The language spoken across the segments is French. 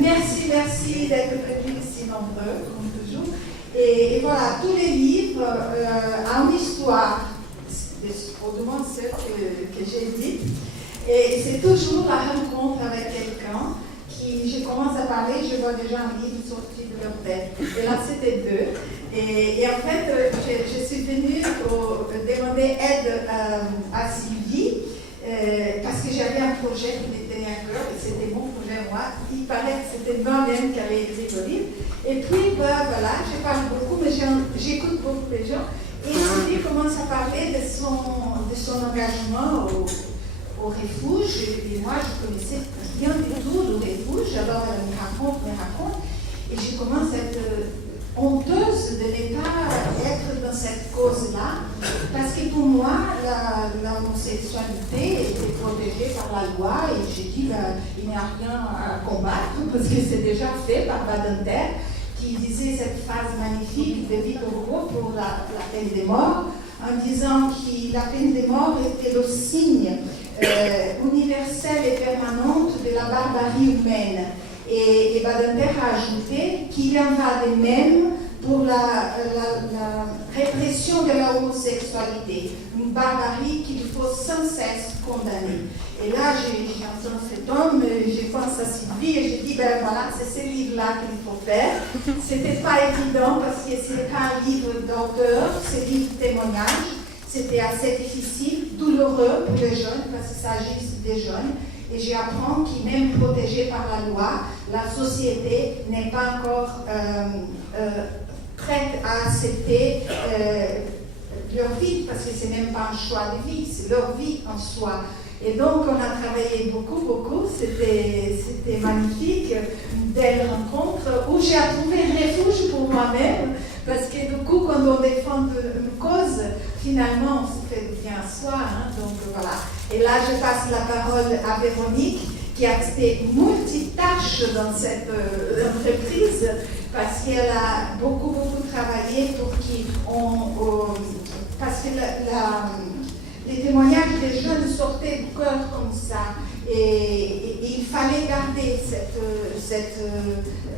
merci d'être venus si nombreux, comme toujours. Et voilà, tous les livres en histoire, au demande ce que j'ai dit. Et c'est toujours la rencontre avec quelqu'un qui, je commence à parler, je vois déjà un livre sorti de leur tête. Et là, c'était deux. Et en fait, je suis venue pour demander aide à Sylvie, parce que j'avais un projet qui me tenait à cœur, et c'était mon projet, moi. Il paraît que c'était moi-même qui avait écrit le livre. Et puis, voilà, je parle beaucoup, mais j'écoute beaucoup les gens. Et Sylvie commence à parler de son engagement au refuge. Et moi, je connaissais rien du tout du refuge. Alors, elle me raconte. Et je commence à être honteuse de ne pas être dans cette cause-là. Parce que pour moi, l'homosexualité était protégée par la loi. Et j'ai dit, il n'y a rien à combattre, parce que c'est déjà fait par Badinter, qui disait cette phrase magnifique de Victor Hugo pour la peine de mort, en disant que la peine de mort était le signe universel et permanent de la barbarie humaine. Et Badinter a ajouté qu'il y en va de même pour la répression de la homosexualité, une barbarie qu'il faut sans cesse condamner. Et là, j'entends cet homme, je pense à Sylvie et je dis, ben voilà, c'est ce livre-là qu'il faut faire. C'était pas évident parce que ce n'est pas un livre d'auteur, c'est un livre de témoignage. C'était assez difficile, douloureux pour les jeunes parce qu'il s'agit des jeunes. Et j'apprends qu'ils, même protégés par la loi, la société n'est pas encore prête à accepter leur vie, parce que ce n'est même pas un choix de vie, c'est leur vie en soi. Et donc, on a travaillé beaucoup, c'était magnifique, une belle rencontre, où j'ai trouvé un refuge pour moi-même, parce que du coup, quand on défend une cause, finalement, on se fait du bien à soi, hein, donc voilà. Et là, je passe la parole à Véronique, qui a été multitâche dans cette entreprise, parce qu'elle a beaucoup travaillé pour parce que les témoignages des jeunes sortaient du cœur comme ça, et il fallait garder cette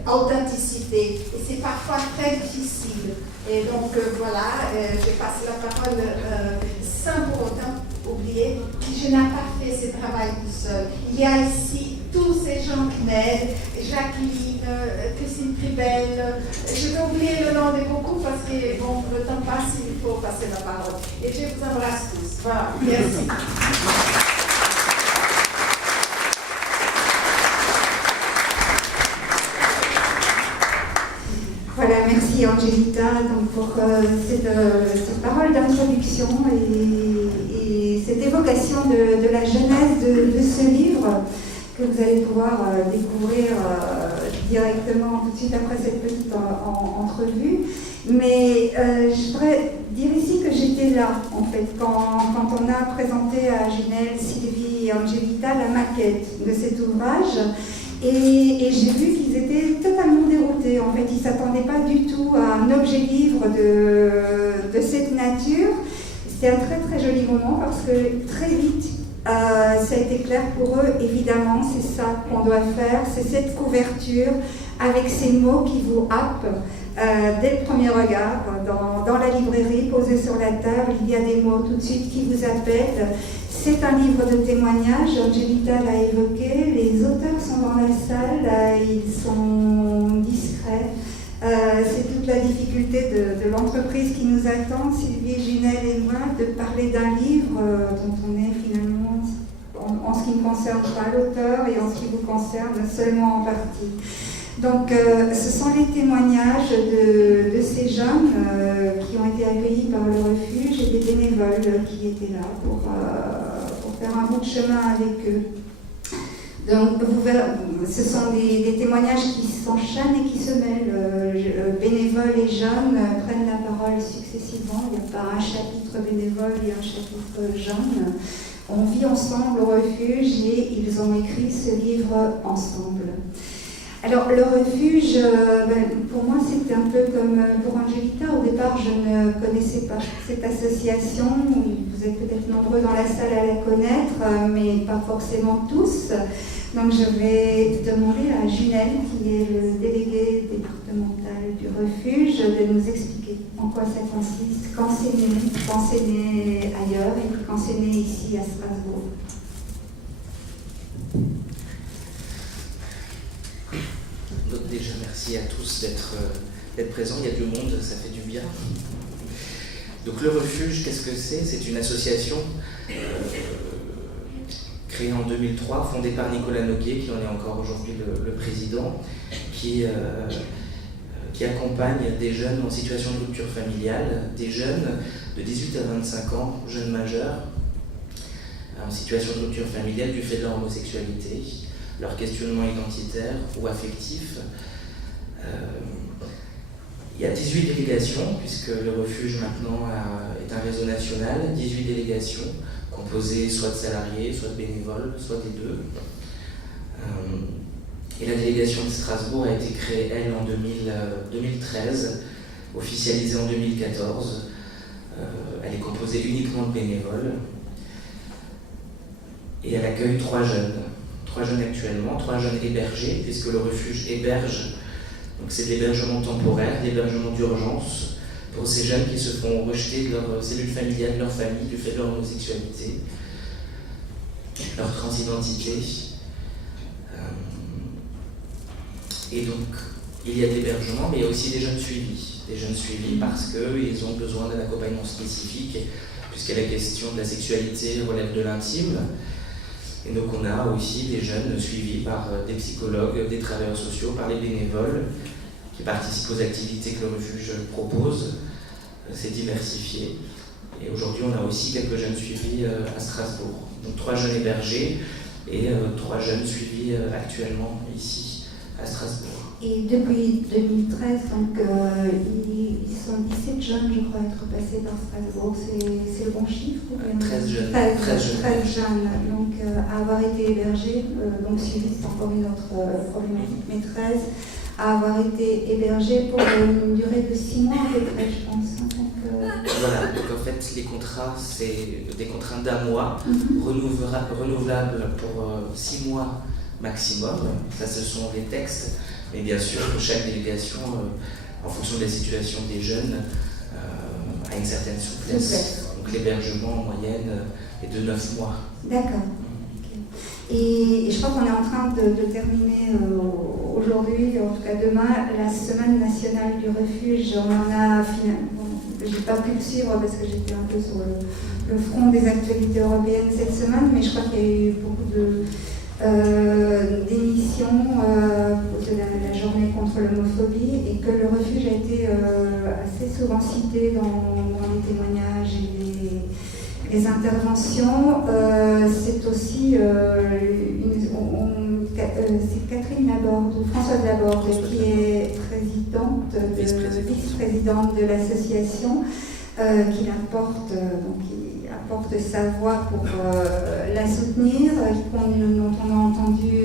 authenticité, et c'est parfois très difficile. Et donc voilà, je passe la parole sans pour autant oublier que je n'ai pas fait ce travail tout seul. Il y a ici tous ces gens qui m'aident, Jacqueline, Christine Tribel, je vais oublier le nom de beaucoup parce que bon, le temps passe, il faut passer la parole. Et je vous embrasse tous. Voilà, merci. Voilà, merci Angelita donc, pour cette parole d'introduction et cette évocation de la genèse de ce livre que vous allez pouvoir découvrir directement tout de suite après cette petite entrevue. Mais je voudrais dire ici que j'étais là, en fait, quand on a présenté à Ginelle, Sylvie et Angelita la maquette de cet ouvrage. Et j'ai vu qu'ils étaient totalement déroutés. En fait, ils ne s'attendaient pas du tout à un objet livre de cette nature. C'était un très joli moment parce que très vite, ça a été clair pour eux. Évidemment, c'est ça qu'on doit faire. C'est cette couverture avec ces mots qui vous happent dès le premier regard. Dans la librairie, posée sur la table, il y a des mots tout de suite qui vous appellent. C'est un livre de témoignages, Angelita l'a évoqué, les auteurs sont dans la salle, ils sont discrets. C'est toute la difficulté de l'entreprise qui nous attend, Sylvie, Ginelle et moi, de parler d'un livre dont on est finalement, en ce qui ne concerne pas l'auteur et en ce qui vous concerne seulement en partie. Donc, ce sont les témoignages de ces jeunes qui ont été accueillis par le refuge et des bénévoles qui étaient là pour faire un bout de chemin avec eux. Donc, vous verrez, ce sont des témoignages qui s'enchaînent et qui se mêlent. Bénévoles et jeunes prennent la parole successivement. Il n'y a pas un chapitre bénévole et un chapitre jeune. On vit ensemble au refuge et ils ont écrit ce livre ensemble. Alors, le refuge, pour moi, c'était un peu comme pour Angelita. Au départ, je ne connaissais pas cette association. Vous êtes peut-être nombreux dans la salle à la connaître, mais pas forcément tous. Donc je vais demander à Junelle, qui est le délégué départemental du refuge, de nous expliquer en quoi ça consiste, quand c'est né ailleurs et puis quand c'est né ici à Strasbourg. Donc déjà, merci à tous d'être présents. Il y a du monde, ça fait du bien. Donc le refuge, qu'est-ce que c'est? C'est une association créée en 2003, fondée par Nicolas Noguet, qui en est encore aujourd'hui le président, qui accompagne des jeunes en situation de rupture familiale, des jeunes de 18 à 25 ans, jeunes majeurs, en situation de rupture familiale du fait de leur homosexualité, leur questionnement identitaire ou affectif. Il y a 18 délégations, puisque le refuge maintenant est un réseau national, 18 délégations composées soit de salariés, soit de bénévoles, soit des deux. Et la délégation de Strasbourg a été créée, elle, en 2013, officialisée en 2014. Elle est composée uniquement de bénévoles. Et elle accueille 3 jeunes actuellement, 3 jeunes hébergés, puisque le refuge héberge. Donc c'est de l'hébergement temporaire, l'hébergement d'urgence pour ces jeunes qui se font rejeter de leur cellule familiale, de leur famille, du fait de leur homosexualité, leur transidentité. Et donc, il y a de l'hébergement, mais il y a aussi des jeunes suivis. Des jeunes suivis parce qu'ils ont besoin d'un accompagnement spécifique, puisque la question de la sexualité relève de l'intime. Et donc on a aussi des jeunes suivis par des psychologues, des travailleurs sociaux, par les bénévoles qui participent aux activités que le refuge propose. C'est diversifié. Et aujourd'hui on a aussi quelques jeunes suivis à Strasbourg. Donc 3 jeunes hébergés et 3 jeunes suivis actuellement ici à Strasbourg. Et depuis 2013, donc, ils sont 17 jeunes, je crois, à être passés par Strasbourg. C'est le bon chiffre? 13 jeunes. 13 jeunes, donc, à avoir été hébergés, donc suivi, c'est encore une autre problématique, mais 13 à avoir été hébergés pour une durée de 6 mois à peu près, je pense. Donc, voilà, donc en fait, les contrats, c'est des contrats d'1 mois, renouvelables pour 6 mois maximum. Ça, ce sont les textes. Mais bien sûr, chaque délégation, en fonction de la situation des jeunes, a une certaine souplesse. Donc l'hébergement en moyenne est de 9 mois. D'accord. Okay. Et je crois qu'on est en train de terminer aujourd'hui, en tout cas demain, la semaine nationale du refuge. On en a finalement, je n'ai pas pu le suivre parce que j'étais un peu sur le front des actualités européennes cette semaine, mais je crois qu'il y a eu beaucoup d'émissions de la journée contre l'homophobie et que le refuge a été assez souvent cité dans les témoignages et les interventions. C'est aussi c'est Catherine Laborde, Françoise Laborde, qui est vice-présidente de l'association, qui apporte sa voix pour la soutenir, dont on a entendu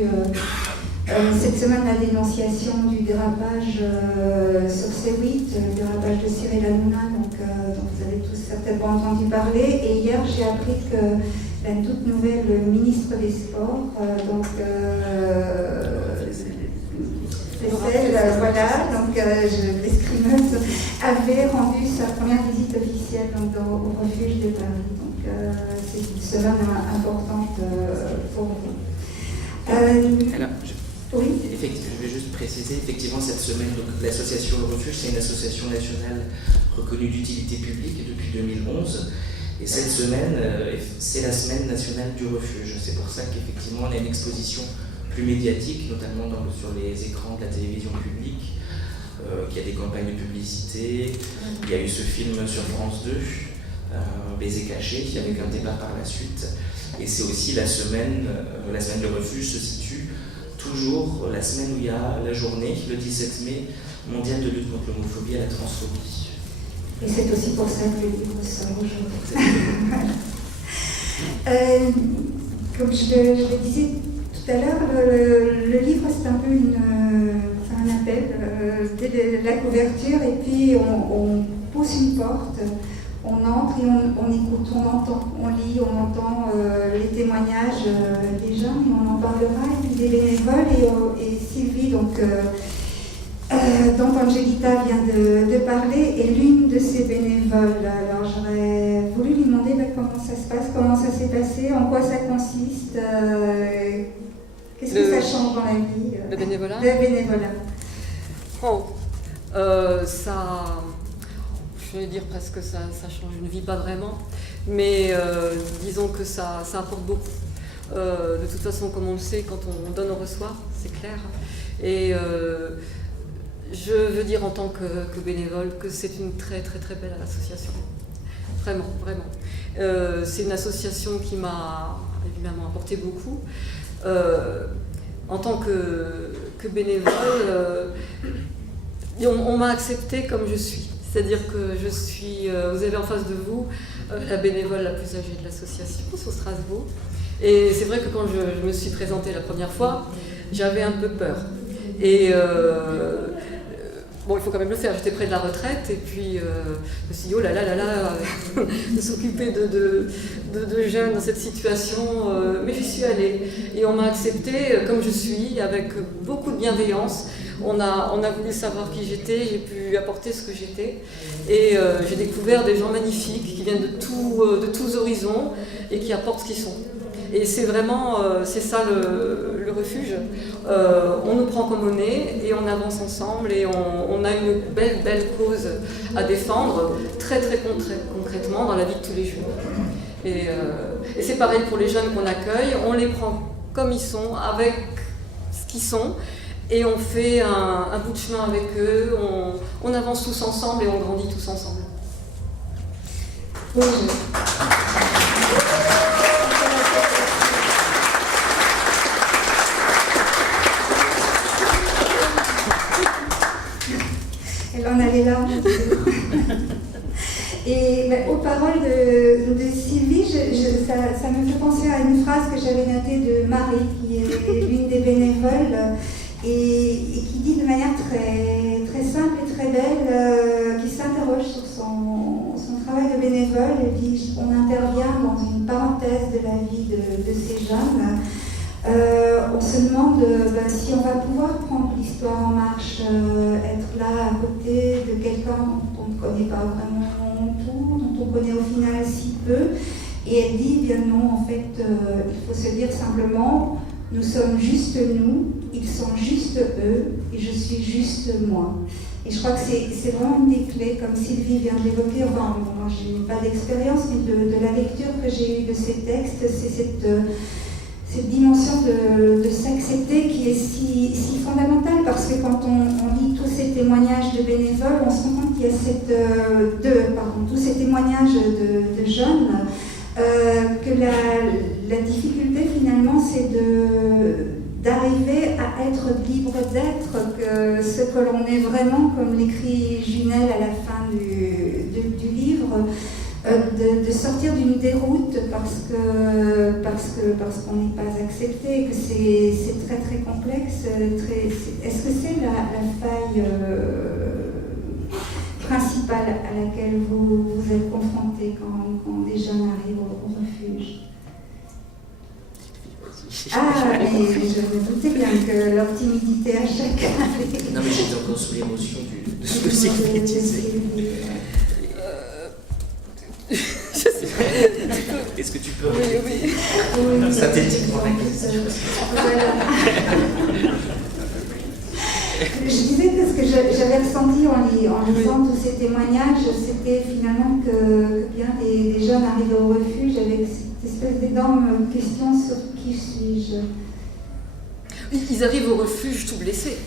cette semaine la dénonciation du dérapage sur C8, le dérapage de Cyril Hanouna, donc vous avez tous certainement entendu parler. Et hier, j'ai appris que la toute nouvelle ministre des Sports, l'escrimeuse, avait rendu sa première visite officielle au refuge de Paris. Donc c'est une semaine importante pour vous. Alors, oui. Je vais juste préciser, effectivement, cette semaine, l'association Le Refuge, c'est une association nationale reconnue d'utilité publique depuis 2011. Et cette semaine, c'est la semaine nationale du refuge. C'est pour ça qu'effectivement, on a une exposition plus médiatique, notamment sur les écrans de la télévision publique, qui a des campagnes de publicité. Il y a eu ce film sur France 2, Baiser caché, avec un débat par la suite. Et c'est aussi la semaine de refuge se situe toujours la semaine où il y a la journée, le 17 mai, mondiale de lutte contre l'homophobie et la transphobie. Et c'est aussi pour ça que le livre sort aujourd'hui. Comme je le disais tout à l'heure, le livre c'est un peu un appel dès la couverture, et puis on pousse une porte On entre et on écoute, on entend, on lit, on entend les témoignages des gens et on en parlera, et puis des bénévoles et Sylvie, donc, dont Angelita vient de parler, est l'une de ces bénévoles. Alors j'aurais voulu lui demander comment ça se passe, comment ça s'est passé, en quoi ça consiste, qu'est-ce que ça change dans la vie. Le bénévolat. Le bénévolat. Oh, ça... Je vais dire presque ça change une vie, pas vraiment, mais disons que ça apporte beaucoup. De toute façon, comme on le sait, quand on donne, on reçoit, c'est clair. Et je veux dire en tant que bénévole que c'est une très très très belle association. Vraiment, vraiment. C'est une association qui m'a évidemment apporté beaucoup. En tant que bénévole, on m'a acceptée comme je suis. C'est-à-dire que je suis, vous avez en face de vous la bénévole la plus âgée de l'association sur Strasbourg. Et c'est vrai que quand je me suis présentée la première fois, j'avais un peu peur. Et bon, il faut quand même le faire. J'étais près de la retraite et puis je me suis dit, oh là là là là, de s'occuper de jeunes dans cette situation. Mais j'y suis allée et on m'a acceptée comme je suis, avec beaucoup de bienveillance. On a voulu savoir qui j'étais, j'ai pu apporter ce que j'étais. Et j'ai découvert des gens magnifiques qui viennent de tous horizons et qui apportent ce qu'ils sont. Et c'est vraiment, c'est ça le refuge. On nous prend comme on est et on avance ensemble et on a une belle cause à défendre, très très concrètement dans la vie de tous les jours. Et c'est pareil pour les jeunes qu'on accueille, on les prend comme ils sont, avec ce qu'ils sont. Et on fait un bout de chemin avec eux, on avance tous ensemble et on grandit tous ensemble. Oui. Elle en a les larmes. Et aux paroles de Sylvie, ça me fait penser à une phrase que j'avais notée de Marie, qui est l'une des bénévoles. Et qui dit de manière très, très simple et très belle, qui s'interroge sur son travail de bénévole. Elle dit, on intervient dans une parenthèse de la vie de ces jeunes. On se demande si on va pouvoir prendre l'histoire en marche, être là à côté de quelqu'un dont on ne connaît pas vraiment tout, dont on connaît au final si peu. Et elle dit, bien non, en fait, il faut se dire simplement, nous sommes juste nous, ils sont juste eux, et je suis juste moi. Et je crois que c'est vraiment une des clés, comme Sylvie vient de l'évoquer. Enfin, moi, je n'ai pas d'expérience, mais de la lecture que j'ai eue de ces textes, c'est cette dimension de s'accepter qui est si fondamentale, parce que quand on lit tous ces témoignages de bénévoles, on se rend compte qu'il y a tous ces témoignages de jeunes, que la difficulté finalement c'est d'arriver à être libre d'être, que ce que l'on est vraiment, comme l'écrit Junel à la fin du livre, de sortir d'une déroute parce qu'on n'est pas accepté, que c'est très très complexe. Est-ce que c'est la faille principale à laquelle vous êtes confrontés quand des jeunes arrivent au refuge? Ah, mais je me doutais bien que leur timidité à chacun. Non, mais j'étais encore sous l'émotion de ce que Sylvie disait. Est-ce que tu peux oui. synthétiquement la question? Je disais que ce que j'avais ressenti en lisant tous ces témoignages, c'était finalement que bien des jeunes arrivent au refuge avec cette espèce d'énorme question sur qui suis-je. Ils arrivent au refuge tout blessés.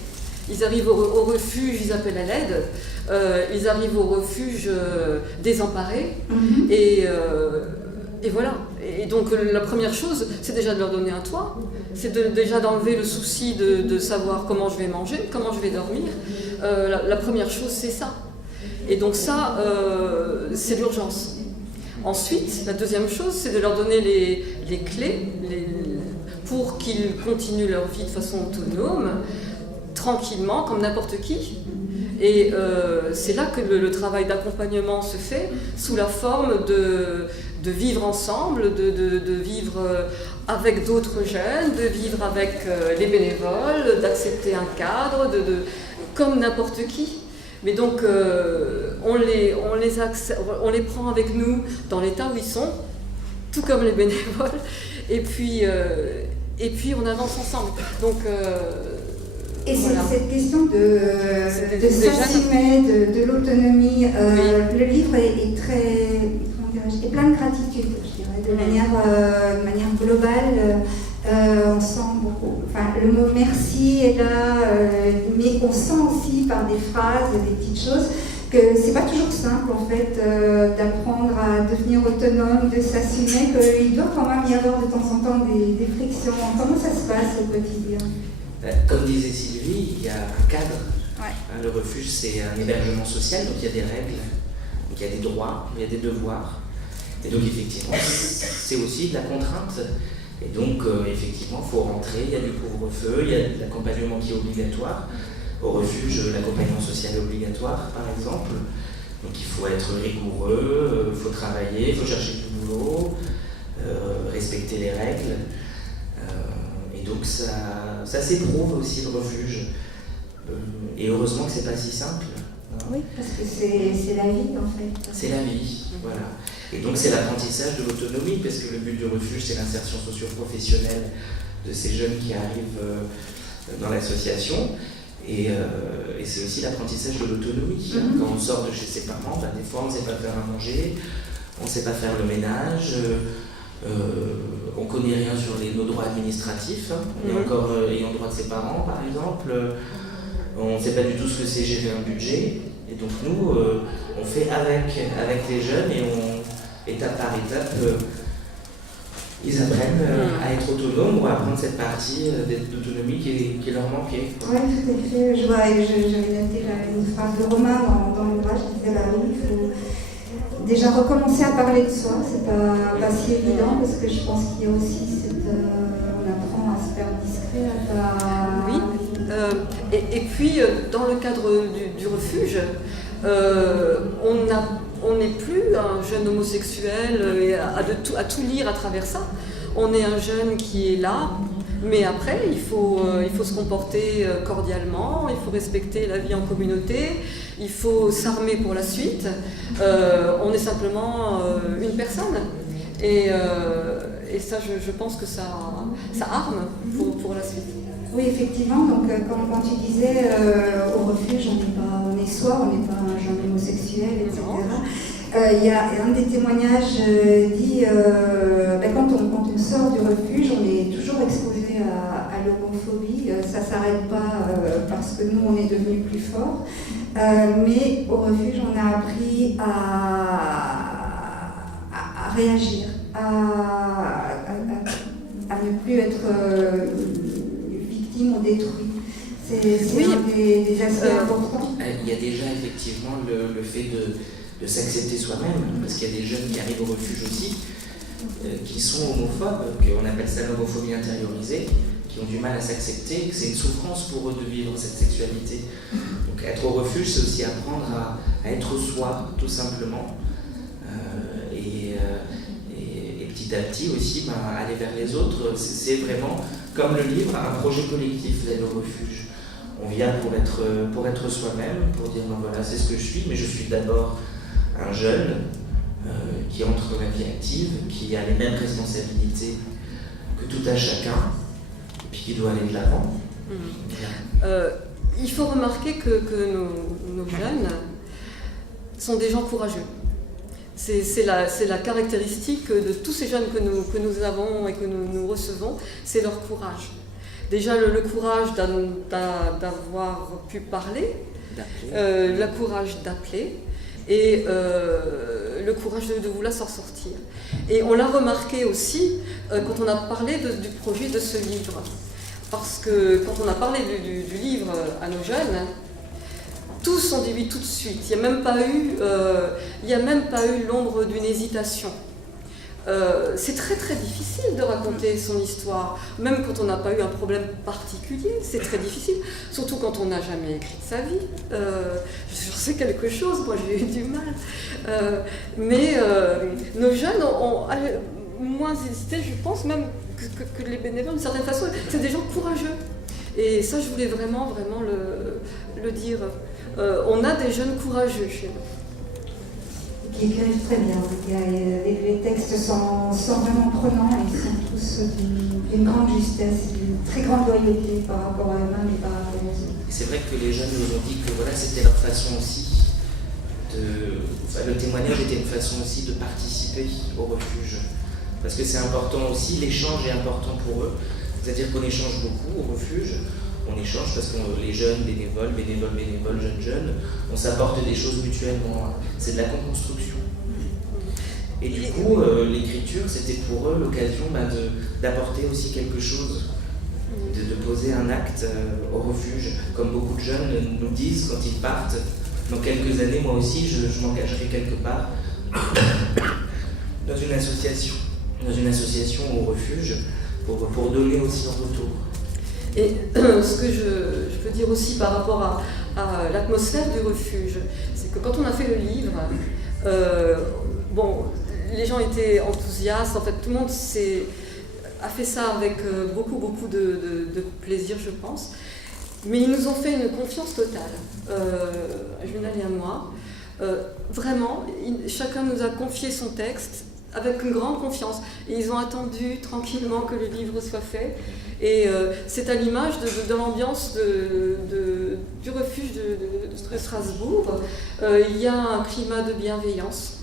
Ils arrivent au refuge, ils appellent à l'aide. Ils arrivent au refuge désemparés. Et voilà. Et donc la première chose, c'est déjà de leur donner un toit. C'est déjà d'enlever le souci de savoir comment je vais manger, comment je vais dormir. La première chose, c'est ça. Et donc ça, c'est l'urgence. Ensuite, la deuxième chose, c'est de leur donner les clés pour qu'ils continuent leur vie de façon autonome, tranquillement, comme n'importe qui. Et c'est là que le travail d'accompagnement se fait, sous la forme de vivre ensemble, de vivre avec d'autres jeunes, de vivre avec les bénévoles, d'accepter un cadre, comme n'importe qui. Mais donc on les prend avec nous dans l'état où ils sont, tout comme les bénévoles, et puis on avance ensemble. Donc, et voilà. cette question de s'assumer, de l'autonomie, le livre est très, comment dirais-je, est plein de gratitude, je dirais, de manière globale. On sent beaucoup, enfin, le mot merci est là, mais on sent aussi par des phrases, des petites choses, que c'est pas toujours simple en fait d'apprendre à devenir autonome, de s'assumer, qu'il doit quand même y avoir de temps en temps des frictions. Comment ça se passe au quotidien? Comme disait Sylvie, il y a un cadre. Ouais. Le refuge, c'est un hébergement social, donc il y a des règles, donc il y a des droits, il y a des devoirs. Et donc effectivement, c'est aussi de la contrainte. Et donc effectivement, il faut rentrer, il y a du couvre-feu, il y a de l'accompagnement qui est obligatoire. Au refuge, l'accompagnement social est obligatoire, par exemple. Donc il faut être rigoureux, il faut travailler, il faut chercher du boulot, respecter les règles. Et donc ça s'éprouve aussi le refuge. Et heureusement que c'est pas si simple. Oui, parce que c'est la vie en fait. C'est la vie, voilà. Et donc c'est l'apprentissage de l'autonomie, parce que le but du refuge, c'est l'insertion socio-professionnelle de ces jeunes qui arrivent dans l'association. Et c'est aussi l'apprentissage de l'autonomie. Quand on sort de chez ses parents, des fois on ne sait pas faire à manger, on ne sait pas faire le ménage, on ne connaît rien sur nos droits administratifs, et encore ayant droit de ses parents par exemple, on ne sait pas du tout ce que c'est gérer un budget. Et donc nous, on fait avec les jeunes et étape par étape, ils apprennent à être autonomes ou à apprendre cette partie d'autonomie qui leur manquait. Oui, tout à fait. J'avais noté une phrase de Romain dans l'ouvrage qui disait oui, il faut déjà recommencer à parler de soi. C'est pas si évident parce que je pense qu'il y a aussi on apprend à se faire discret. Oui. Et puis, dans le cadre du refuge, on n'est plus un jeune homosexuel à tout lire à travers ça. On est un jeune qui est là, mais après, il faut se comporter cordialement, il faut respecter la vie en communauté, il faut s'armer pour la suite. On est simplement une personne. Et ça, je pense que ça arme pour la suite. Oui, effectivement, donc quand tu disais au refuge, on est soi, on n'est pas un jeune homosexuel, etc. Il y a un des témoignages dit quand on sort du refuge, on est toujours exposé à l'homophobie. Ça ne s'arrête pas parce que nous, on est devenus plus forts. Mais au refuge, on a appris à réagir, à ne plus être victime ou détruit. C'est un des aspects importants. Il y a déjà effectivement le fait de s'accepter soi-même, parce qu'il y a des jeunes qui arrivent au refuge aussi, qui sont homophobes, qu'on appelle ça l'homophobie intériorisée, qui ont du mal à s'accepter, que c'est une souffrance pour eux de vivre cette sexualité. Donc être au refuge, c'est aussi apprendre à être soi, tout simplement, et petit à petit aussi aller vers les autres. C'est vraiment, comme le livre, un projet collectif d'aller au refuge. On vient pour être soi-même, pour dire voilà, c'est ce que je suis, mais je suis d'abord un jeune qui entre dans la vie active, qui a les mêmes responsabilités que tout un chacun, et puis qui doit aller de l'avant. Il faut remarquer que nos jeunes sont des gens courageux. C'est la caractéristique de tous ces jeunes que nous avons et que nous recevons, c'est leur courage. Déjà le courage d'avoir pu parler, le courage d'appeler et le courage de vouloir s'en sortir. Et on l'a remarqué aussi quand on a parlé du projet de ce livre. Parce que quand on a parlé du livre à nos jeunes, tous ont dit oui tout de suite. Il n'y a même pas eu l'ombre d'une hésitation. c'est très très difficile de raconter son histoire, même quand on n'a pas eu un problème particulier, c'est très difficile, surtout quand on n'a jamais écrit de sa vie. J'en sais quelque chose, moi j'ai eu du mal. Mais nos jeunes ont moins hésité, je pense, même que les bénévoles, d'une certaine façon, c'est des gens courageux. Et ça, je voulais vraiment le dire. On a des jeunes courageux chez nous. Qui écrivent très bien. Les textes sont vraiment prenants, ils sont tous d'une grande justesse, d'une très grande loyauté par rapport à eux-mêmes et par rapport aux autres. Et c'est vrai que les jeunes nous ont dit que voilà, c'était leur façon aussi le témoignage était une façon aussi de participer au refuge. Parce que c'est important aussi, l'échange est important pour eux. C'est-à-dire qu'on échange beaucoup au refuge. On échange parce que les jeunes, bénévoles, jeunes, on s'apporte des choses mutuellement. C'est de la co-construction. Et du coup, l'écriture, c'était pour eux l'occasion d'apporter aussi quelque chose, de poser un acte au refuge. Comme beaucoup de jeunes nous disent quand ils partent, dans quelques années, moi aussi, je m'engagerai quelque part dans une association au refuge pour donner aussi en retour. Et ce que je peux dire aussi par rapport à l'atmosphère du refuge, c'est que quand on a fait le livre, les gens étaient enthousiastes, en fait tout le monde a fait ça avec beaucoup de plaisir, je pense. Mais ils nous ont fait une confiance totale, à Juvenal et à moi. Vraiment, chacun nous a confié son texte avec une grande confiance. Et ils ont attendu tranquillement que le livre soit fait. Et c'est à l'image de l'ambiance du refuge de Strasbourg. Il y a un climat de bienveillance.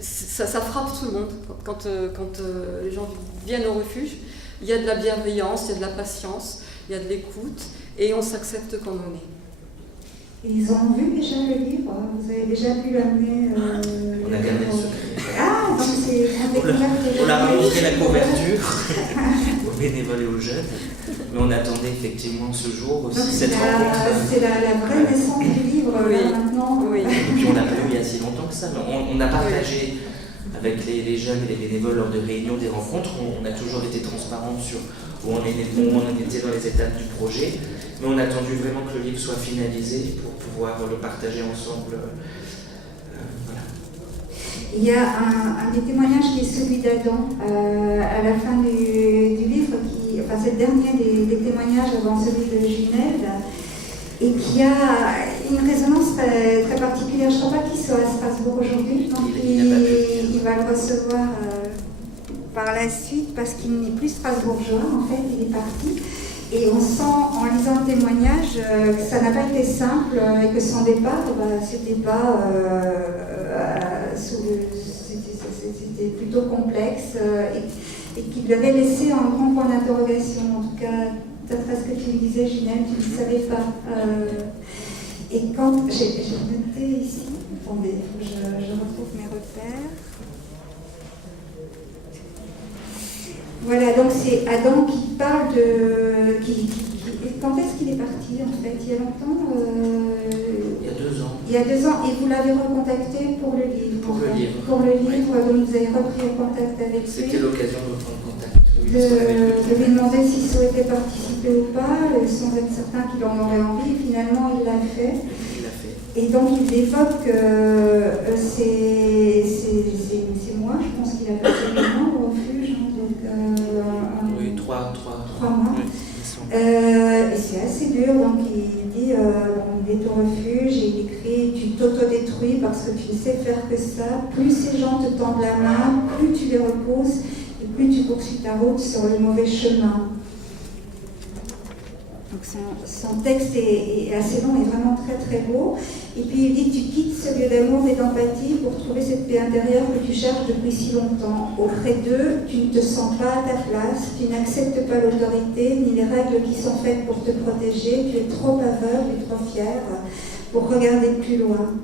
Ça frappe tout le monde quand les gens viennent au refuge. Il y a de la bienveillance, il y a de la patience, il y a de l'écoute, et on s'accepte comme on est. Ils ont vu déjà le livre, vous avez déjà pu l'amener. On a gardé le secret. Ah, donc c'est on leur a montré la couverture aux bénévoles et aux jeunes, mais on attendait effectivement ce jour aussi, cette rencontre. C'est la vraie naissance du livre là, maintenant. Oui. Et puis on n'a pas eu il y a si longtemps que ça, mais on a partagé avec les jeunes et les bénévoles lors de réunions, des rencontres. On a toujours été transparents sur où on était dans les étapes du projet, mais on a attendu vraiment que le livre soit finalisé pour pouvoir le partager ensemble. Voilà. Il y a un des témoignages qui est celui d'Adam à la fin du livre, c'est le dernier des témoignages avant celui de Ginelle, et qui a une résonance très, très particulière. Je ne crois pas qu'il soit à Strasbourg aujourd'hui, donc il va le recevoir par la suite parce qu'il n'est plus strasbourgeois, en fait, il est parti. Et on sent, en lisant le témoignage, que ça n'a pas été simple et que son départ, c'était pas... c'était plutôt complexe et qu'il l'avait laissé en grand point d'interrogation. En tout cas, d'après ce que tu me disais, Ginelle, tu ne savais pas. Et quand j'ai noté ici, attendez, je retrouve mes repères. Voilà, donc c'est Adam qui parle de... quand est-ce qu'il est parti en fait? Il y a longtemps Il y a 2 ans. Il y a 2 ans, et vous l'avez recontacté pour le livre? Pour le livre. Pour le livre, donc vous avez repris contact avec lui. C'était l'occasion de reprendre contact. De lui demander s'il souhaitait participer ou pas, sans être certain qu'il en aurait envie. Finalement, il l'a fait. Et donc, il évoque c'est moi, je pense qu'il a passé 8 mois au refuge. Oui, 3 mois. Et c'est assez dur, donc il dit il est au refuge et il écrit tu t'autodétruis parce que tu ne sais faire que ça. Plus ces gens te tendent la main, plus tu les repousses et plus tu poursuis ta route sur le mauvais chemin. Donc son texte est assez long et vraiment très très beau. Et puis il dit tu quittes ce lieu d'amour et d'empathie pour trouver cette paix intérieure que tu cherches depuis si longtemps. Auprès d'eux, tu ne te sens pas à ta place, tu n'acceptes pas l'autorité ni les règles qui sont faites pour te protéger, tu es trop aveugle et trop fier pour regarder plus loin.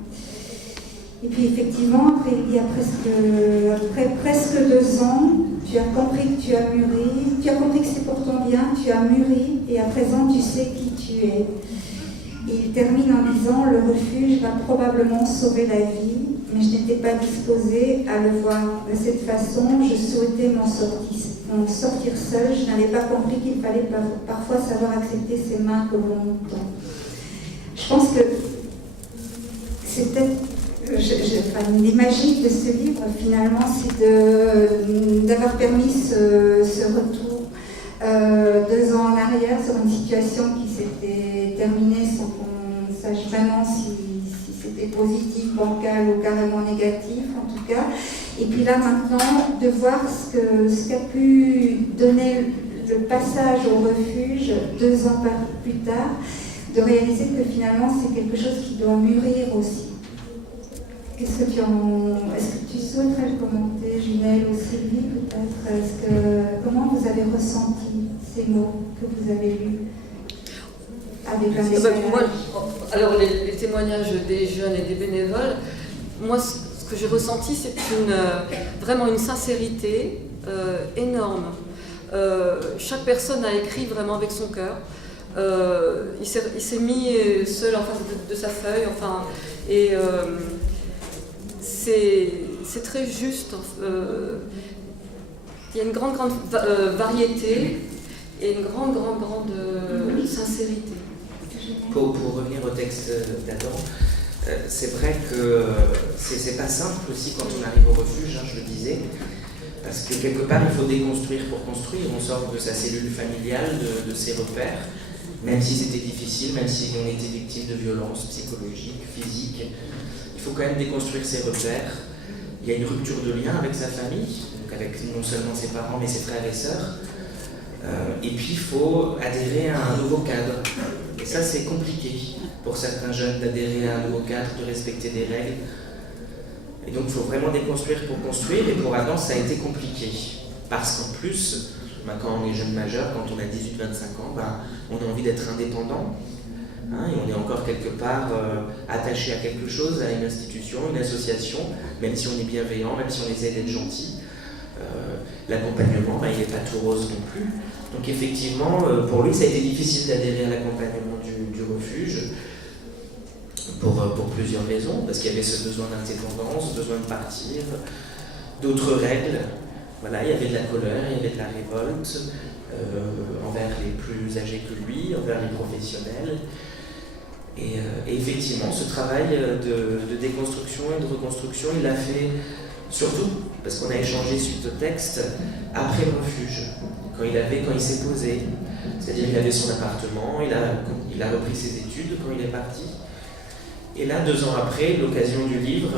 Et puis effectivement, après il dit après presque 2 ans, tu as compris que tu as mûri, tu as compris que c'est pour ton bien, tu as mûri et à présent tu sais qui tu es. Et il termine en disant le refuge va probablement sauver la vie mais je n'étais pas disposée à le voir de cette façon. Je souhaitais m'en sortir seule. Je n'avais pas compris qu'il fallait parfois savoir accepter ces mains que l'on tend. Je pense que c'est peut-être une des magiques de ce livre, finalement, c'est d'avoir permis ce retour 2 ans en arrière sur une situation qui s'était terminée sans qu'on sache vraiment si c'était positif, bancal ou carrément négatif en tout cas. Et puis là maintenant, de voir ce qu'a pu donner le passage au refuge 2 ans plus tard, de réaliser que finalement c'est quelque chose qui doit mûrir aussi. Est-ce que tu souhaiterais le commenter, Ginelle ou Sylvie peut-être? Comment vous avez ressenti ces mots que vous avez lus avec un moi, alors les témoignages des jeunes et des bénévoles, moi ce que j'ai ressenti c'est vraiment une sincérité énorme. Chaque personne a écrit vraiment avec son cœur. Il s'est mis seul en face de sa feuille, et c'est très juste. Il y a une grande variété et une grande sincérité. Pour revenir au texte d'Adam, c'est vrai que c'est pas simple aussi quand on arrive au refuge, je le disais, parce que quelque part il faut déconstruire pour construire. On sort de sa cellule familiale, de ses repères, même si c'était difficile, même si on était victime de violences psychologiques, physiques. Il faut quand même déconstruire ses repères. Il y a une rupture de lien avec sa famille, donc avec non seulement ses parents mais ses frères et sœurs. Et puis il faut adhérer à un nouveau cadre. Et ça c'est compliqué pour certains jeunes d'adhérer à un nouveau cadre, de respecter des règles. Et donc il faut vraiment déconstruire pour construire. Et pour Adam ça a été compliqué. Parce qu'en plus, quand on est jeune majeur, quand on a 18-25 ans, on a envie d'être indépendant. Et on est encore quelque part attaché à quelque chose, à une institution, une association, même si on est bienveillant, même si on essaie d'être gentil. L'accompagnement, il n'est pas tout rose non plus. Donc effectivement, pour lui, ça a été difficile d'adhérer à l'accompagnement du refuge pour plusieurs raisons, parce qu'il y avait ce besoin d'indépendance, besoin de partir, d'autres règles. Voilà, il y avait de la colère, il y avait de la révolte envers les plus âgés que lui, envers les professionnels. Et effectivement, ce travail de déconstruction et de reconstruction, il l'a fait surtout parce qu'on a échangé suite au texte après le refuge, quand il s'est posé. C'est-à-dire qu'il avait son appartement, il a repris ses études quand il est parti. Et là, 2 ans après, l'occasion du livre,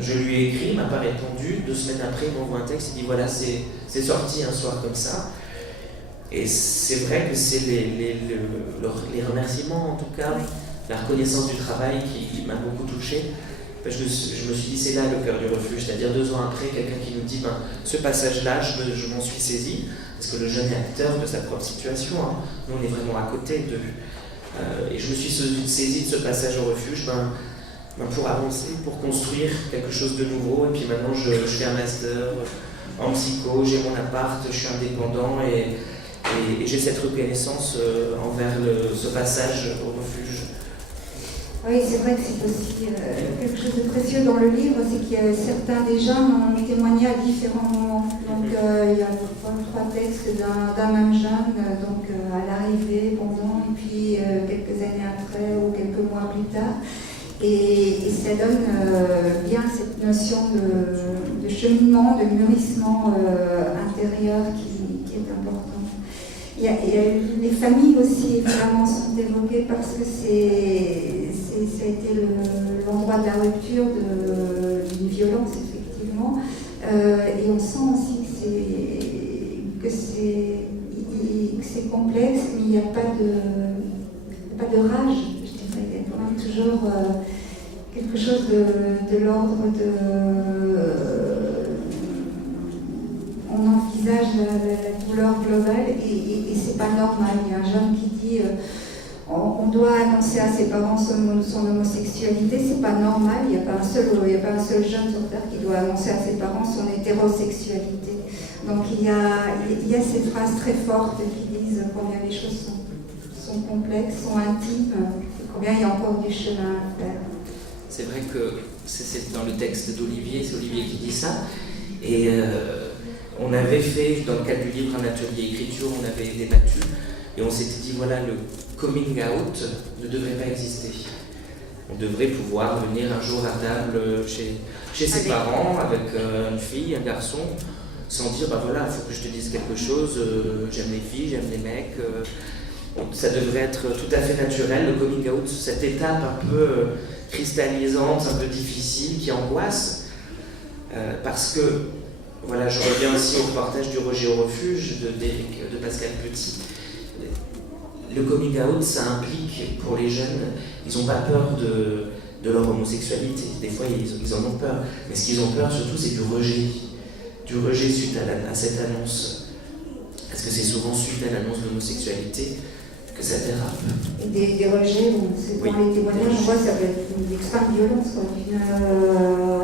je lui ai écrit, il ne m'a pas répondu. 2 semaines après, il m'envoie un texte, il dit voilà, c'est sorti un soir comme ça. Et c'est vrai que c'est les remerciements, en tout cas, la reconnaissance du travail qui m'a beaucoup touché. Je me suis dit, c'est là le cœur du refuge, c'est-à-dire 2 ans après, quelqu'un qui nous dit, ce passage-là, je m'en suis saisi, parce que le jeune est acteur de sa propre situation, nous on est vraiment à côté d'eux. Et je me suis saisi de ce passage au refuge pour avancer, pour construire quelque chose de nouveau. Et puis maintenant, je fais un master en psycho, j'ai mon appart, je suis indépendant et j'ai cette reconnaissance envers ce passage au refuge. Oui, c'est vrai que c'est aussi quelque chose de précieux dans le livre, c'est que certains des jeunes ont témoigné à différents moments. Donc il y a 3 textes d'un même jeune, donc à l'arrivée, pendant, et puis quelques années après ou quelques mois plus tard. Et ça donne bien cette notion de cheminement, de mûrissement intérieur qui est important. Les familles aussi, évidemment, sont évoquées parce que ça a été l'endroit de la rupture d'une violence, effectivement. Et on sent aussi que c'est complexe, mais il n'y a pas de rage, je dirais. Il y a quand même toujours quelque chose de l'ordre on envisage la douleur globale et c'est pas normal. Il y a un jeune qui dit on doit annoncer à ses parents son homosexualité, c'est pas normal. Il n'y a pas un seul jeune sur terre qui doit annoncer à ses parents son hétérosexualité. Donc il y a ces phrases très fortes qui disent combien les choses sont complexes, sont intimes, et combien il y a encore du chemin à faire. C'est vrai que c'est dans le texte d'Olivier, c'est Olivier qui dit ça. Et on avait fait, dans le cadre du livre, un atelier écriture, on avait débattu, et on s'était dit, voilà, le coming out ne devrait pas exister. On devrait pouvoir venir un jour à table chez ses parents, avec une fille, un garçon, sans dire, bah voilà, il faut que je te dise quelque chose, j'aime les filles, j'aime les mecs. Ça devrait être tout à fait naturel, le coming out, cette étape un peu cristallisante, un peu difficile, qui angoisse, parce que, voilà, je reviens aussi au reportage du Roger au refuge de Pascal Petit. Le coming out, ça implique pour les jeunes, ils n'ont pas peur de leur homosexualité. Des fois, ils en ont peur. Mais ce qu'ils ont peur surtout, c'est du rejet suite à cette annonce. Parce que c'est souvent suite à l'annonce de l'homosexualité que ça dérape. Et des rejets, c'est dans les témoignages, on voit ça peut être une extrême violence,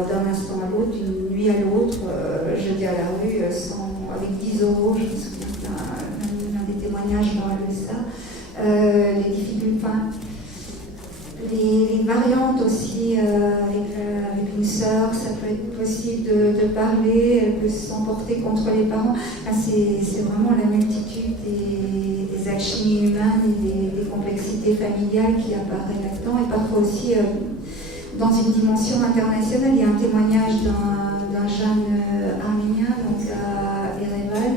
d'un instant à l'autre, d'une nuit à l'autre, jeté à la rue, avec 10 €, je me souviens d'un des témoignages m'a relevé ça. Les difficultés, les variantes aussi avec une sœur, ça peut être possible de parler, elle peut s'emporter contre les parents. C'est vraiment la multitude des alchimies humaines et des complexités familiales qui apparaît là-dedans. Et parfois aussi, dans une dimension internationale, il y a un témoignage d'un jeune arménien, donc à Erevan,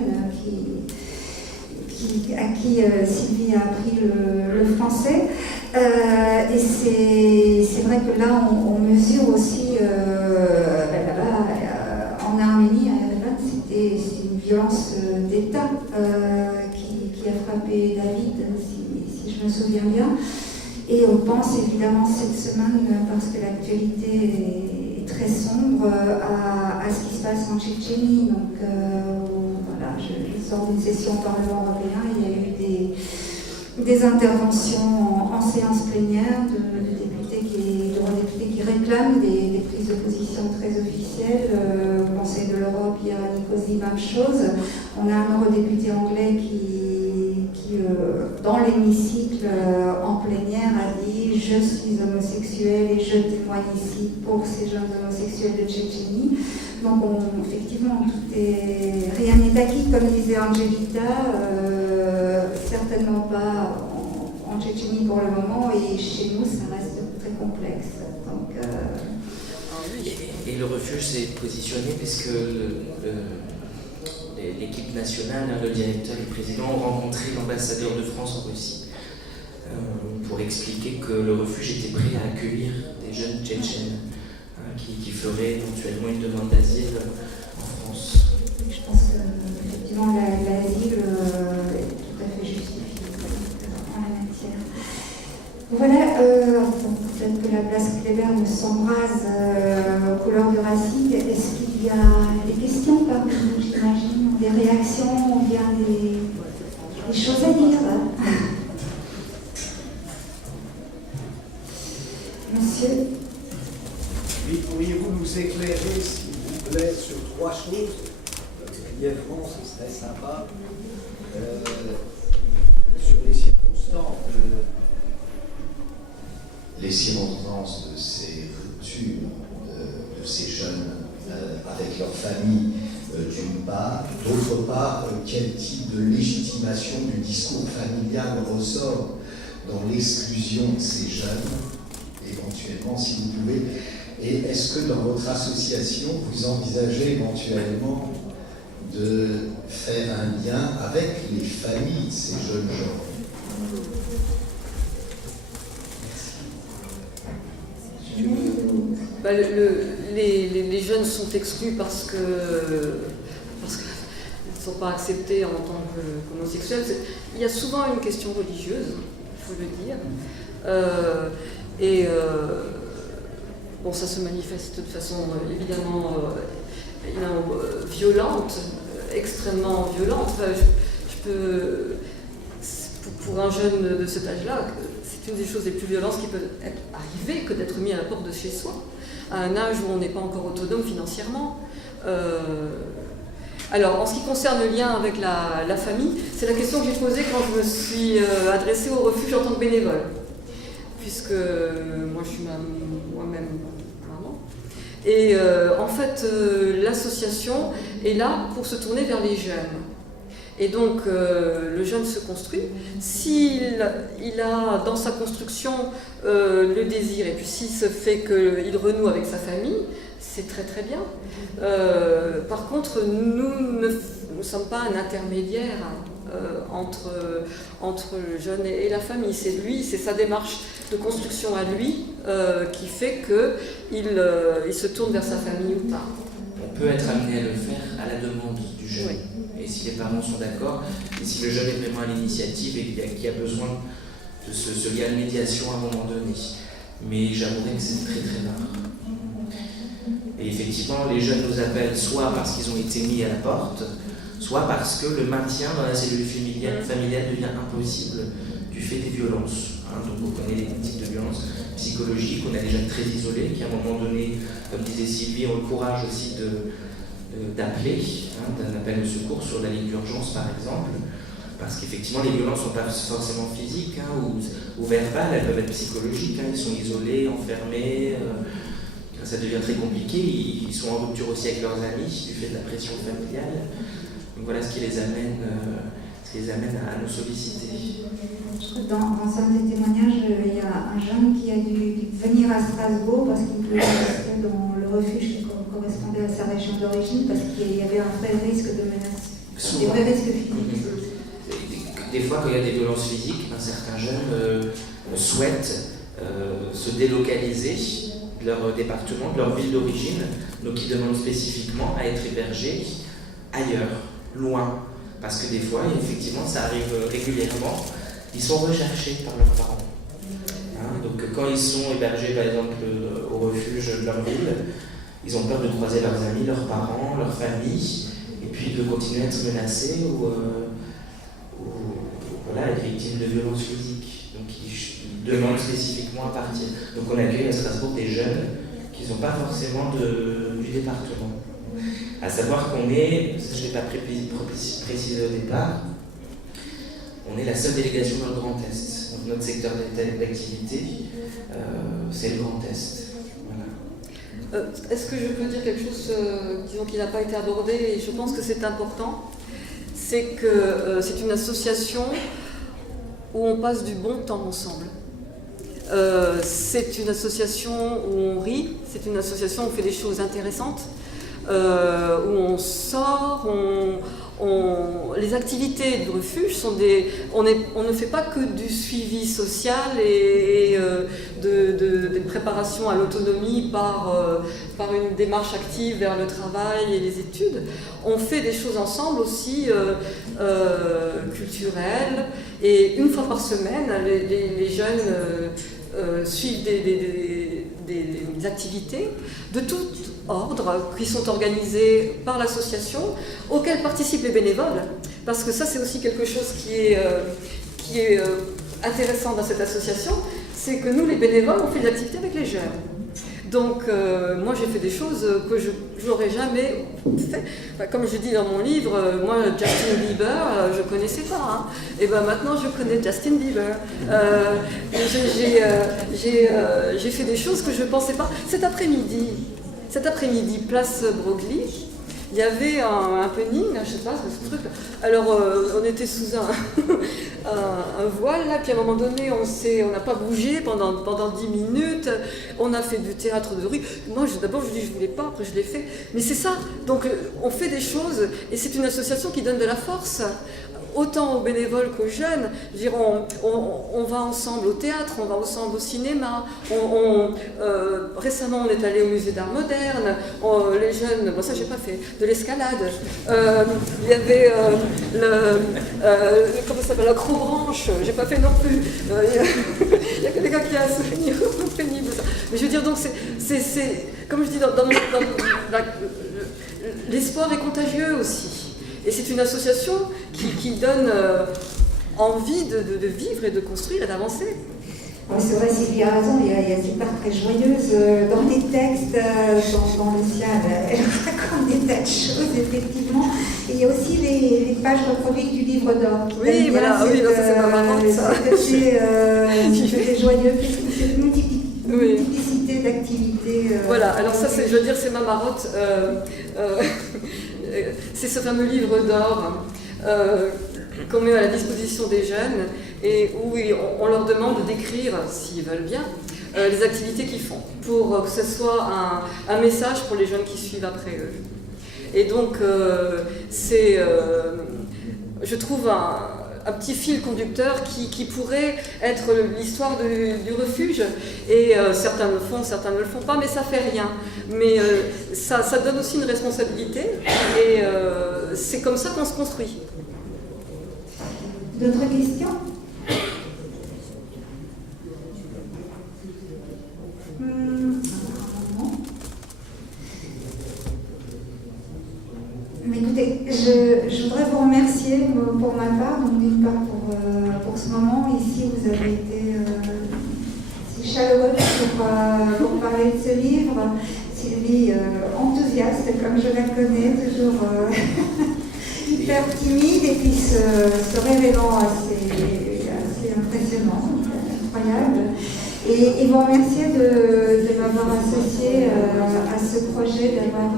à qui Sylvie a appris le français. Et c'est vrai que là, on mesure aussi, là-bas, en Arménie, à Erevan, c'était une violence d'État qui a frappé David, si je me souviens bien. Et on pense évidemment cette semaine, parce que l'actualité est très sombre, à ce qui se passe en Tchétchénie. Donc voilà, je sors d'une session au Parlement européen, il y a eu des interventions en séance plénière de députés qui réclament des prises de position très officielles. Au Conseil de l'Europe, il y a Nicosie, même chose. On a un eurodéputé anglais qui dans l'hémicycle en plénière a dit « Je suis homosexuel et je témoigne ici pour ces jeunes homosexuels de Tchétchénie ». Donc effectivement, rien n'est acquis, comme disait Angelita, certainement pas en Tchétchénie pour le moment, et chez nous ça reste très complexe. Donc, et le refuge s'est positionné puisque l'équipe nationale, le directeur et le président ont rencontré l'ambassadeur de France en Russie pour expliquer que le refuge était prêt à accueillir des jeunes tchétchènes qui feraient éventuellement une demande d'asile en France. Je pense qu'effectivement l'asile est tout à fait justifié en la matière. Voilà, peut-être que la place Kléber me s'embrase aux couleurs du Racing. Est-ce qu'il y a des questions parmi nous, j'imagine, des réactions, ou bien des choses à dire? Monsieur? Oui, pourriez-vous nous éclairer, s'il vous plaît, sur 3 choses brièvement, ce serait sympa. Sur les circonstances de ces ruptures de ces jeunes avec leur famille, d'une part. D'autre part, quel type de légitimation du discours familial ressort dans l'exclusion de ces jeunes, éventuellement, si vous pouvez. Et est-ce que dans votre association, vous envisagez éventuellement de faire un lien avec les familles de ces jeunes gens? Les jeunes sont exclus parce qu'ils ne sont pas acceptés en tant qu'homosexuels. Il y a souvent une question religieuse, il faut le dire. Bon, ça se manifeste de façon évidemment violente, extrêmement violente. Enfin, pour un jeune de cet âge-là, c'est une des choses les plus violentes qui peuvent arriver que d'être mis à la porte de chez soi, à un âge où on n'est pas encore autonome financièrement. Alors, en ce qui concerne le lien avec la famille, c'est la question que j'ai posée quand je me suis adressée au refuge en tant que bénévole. Puisque moi, je suis moi-même maman. Et en fait, l'association est là pour se tourner vers les jeunes. Et donc, le jeune se construit. S'il a dans sa construction le désir, et puis s'il se fait qu'il renoue avec sa famille, c'est très très bien. Par contre, nous ne sommes pas un intermédiaire entre le jeune et la famille. C'est lui, c'est sa démarche de construction à lui qui fait qu'il se tourne vers sa famille ou pas. On peut être amené à le faire à la demande du jeune. Oui. Et si les parents sont d'accord, et si le jeune est vraiment à l'initiative et qu'il a besoin de ce lien de médiation à un moment donné. Mais j'avouerais que c'est très très rare. Et effectivement, les jeunes nous appellent soit parce qu'ils ont été mis à la porte, soit parce que le maintien dans la cellule familiale devient impossible du fait des violences. Donc on connaît les types de violences psychologiques, on a des jeunes très isolés qui à un moment donné, comme disait Sylvie, ont le courage aussi d'appeler, d'un appel de secours sur la ligne d'urgence par exemple, parce qu'effectivement les violences ne sont pas forcément physiques ou verbales, elles peuvent être psychologiques, ils sont isolés, enfermés, ça devient très compliqué, ils sont en rupture aussi avec leurs amis du fait de la pression familiale, donc voilà ce qui les amène à nous solliciter. Dans un des témoignages, il y a un jeune qui a dû venir à Strasbourg parce qu'il pouvait rester dans le refuge qui correspondait à sa région d'origine parce qu'il y avait un vrai risque de menace. Des vrais risques physiques. Des fois, quand il y a des violences physiques, certains jeunes souhaitent se délocaliser de leur département, de leur ville d'origine, donc ils demandent spécifiquement à être hébergés ailleurs, loin. Parce que des fois, effectivement, ça arrive régulièrement, ils sont recherchés par leurs parents. Donc quand ils sont hébergés, par exemple, au refuge de leur ville, ils ont peur de croiser leurs amis, leurs parents, leur famille, et puis de continuer à être menacés ou être victimes de violences physiques. Donc ils demandent spécifiquement à partir. Donc on accueille à Strasbourg des jeunes qui ne sont pas forcément du département. À savoir qu'on est, je ne l'ai pas précisé au départ, on est la seule délégation dans le Grand Est. Donc notre secteur d'activité, c'est le Grand Est. Voilà. Est-ce que je peux dire quelque chose qui n'a pas été abordé et je pense que c'est important, c'est que c'est une association où on passe du bon temps ensemble. C'est une association où on rit, c'est une association où on fait des choses intéressantes, où on sort, les activités du refuge sont on ne fait pas que du suivi social et des préparations à l'autonomie par une démarche active vers le travail et les études. On fait des choses ensemble aussi culturelles et une fois par semaine, les jeunes suivent des activités de tout ordre qui sont organisées par l'association, auxquelles participent les bénévoles, parce que ça c'est aussi quelque chose qui est intéressant dans cette association, c'est que nous les bénévoles on fait des activités avec les jeunes. Donc moi j'ai fait des choses que je n'aurais jamais fait. Enfin, comme je dis dans mon livre, moi Justin Bieber, je ne connaissais pas. Et ben maintenant je connais Justin Bieber. J'ai fait des choses que je ne pensais pas. Cet après-midi, place Broglie, il y avait un happening, je ne sais pas, ce truc. Alors on était sous un voile, là, puis à un moment donné, on n'a pas bougé pendant 10 minutes, on a fait du théâtre de rue. Moi, d'abord, je dis, je ne voulais pas, après je l'ai fait. Mais c'est ça, donc on fait des choses, et c'est une association qui donne de la force. Autant aux bénévoles qu'aux jeunes, je veux dire, on va ensemble au théâtre, on va ensemble au cinéma, récemment on est allé au musée d'art moderne, les jeunes, bon ça j'ai pas fait, de l'escalade, il y avait comment ça s'appelle, l'acrobranche, j'ai pas fait non plus, il y a quelqu'un qui a un souvenir pénible de ça. Mais je veux dire, donc c'est comme je dis, l'espoir est contagieux aussi. Et c'est une association qui donne envie de vivre et de construire et d'avancer. Oui, c'est vrai, Sylvie a raison, il y a cette part très joyeuse dans les textes, dans le sien, elle raconte des tas de choses, effectivement. Et il y a aussi les pages reproduites du livre d'or. Oui, voilà, ça c'est pas marrant, ça. C'est joyeux, cette multiplicité d'activités aider. Voilà, alors ça, je veux dire, c'est ma marotte. C'est ce fameux livre d'or qu'on met à la disposition des jeunes et où on leur demande d'écrire, s'ils veulent bien, les activités qu'ils font, pour que ce soit un message pour les jeunes qui suivent après eux. Et donc, c'est, je trouve, un petit fil conducteur qui pourrait être l'histoire du refuge. Et certains le font, certains ne le font pas, mais ça fait rien. Mais ça donne aussi une responsabilité, et c'est comme ça qu'on se construit. D'autres questions? Mais écoutez, je voudrais vous remercier pour ma part, donc d'une part pour ce moment. Ici, vous avez été si chaleureux pour parler de ce livre. Sylvie, enthousiaste, comme je la connais, toujours hyper timide et puis se révélant assez impressionnant, incroyable. Et vous remercier de m'avoir associé à ce projet, d'avoir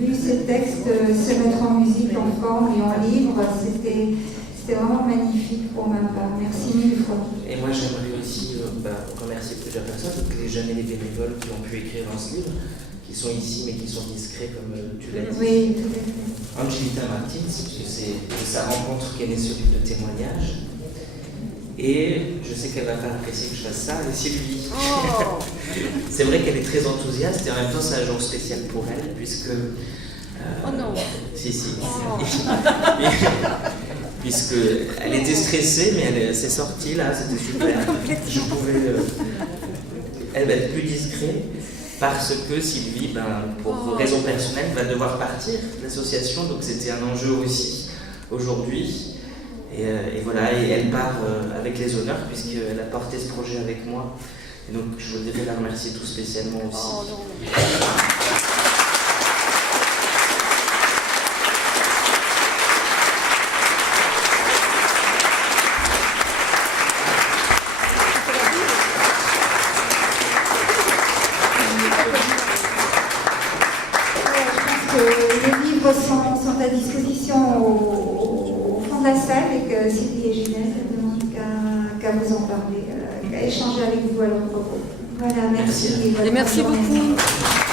vu ces textes se mettre en musique, en forme et en livre. C'était vraiment magnifique pour ma part. Merci mille fois. Et moi, j'aimerais aussi remercier plusieurs personnes, donc les jeunes et les bénévoles qui ont pu écrire dans ce livre, qui sont ici mais qui sont discrets, comme tu l'as dit. Oui, tout à fait. Angelita Martins, c'est de sa rencontre qu'est né ce livre de témoignages. Et je sais qu'elle va pas apprécier que je fasse ça, et Sylvie. Oh. C'est vrai qu'elle est très enthousiaste et en même temps c'est un jour spécial pour elle, puisque... Oh non. Si. Oh. Puisque elle était stressée, mais elle s'est sortie là, c'était super. Je pouvais... elle va être plus discrète, parce que Sylvie, pour raison personnelle, va devoir partir de l'association, donc c'était un enjeu aussi aujourd'hui. Et voilà, et elle part avec les honneurs, puisqu'elle a porté ce projet avec moi. Et donc je voudrais la remercier tout spécialement aussi. Oh non. Les livres sont à disposition au fond de la salle et que Sylvie et Ginette ne demandent qu'à vous en parler, qu'à échanger avec vous à leur propos. Voilà, merci. Merci. Et merci beaucoup.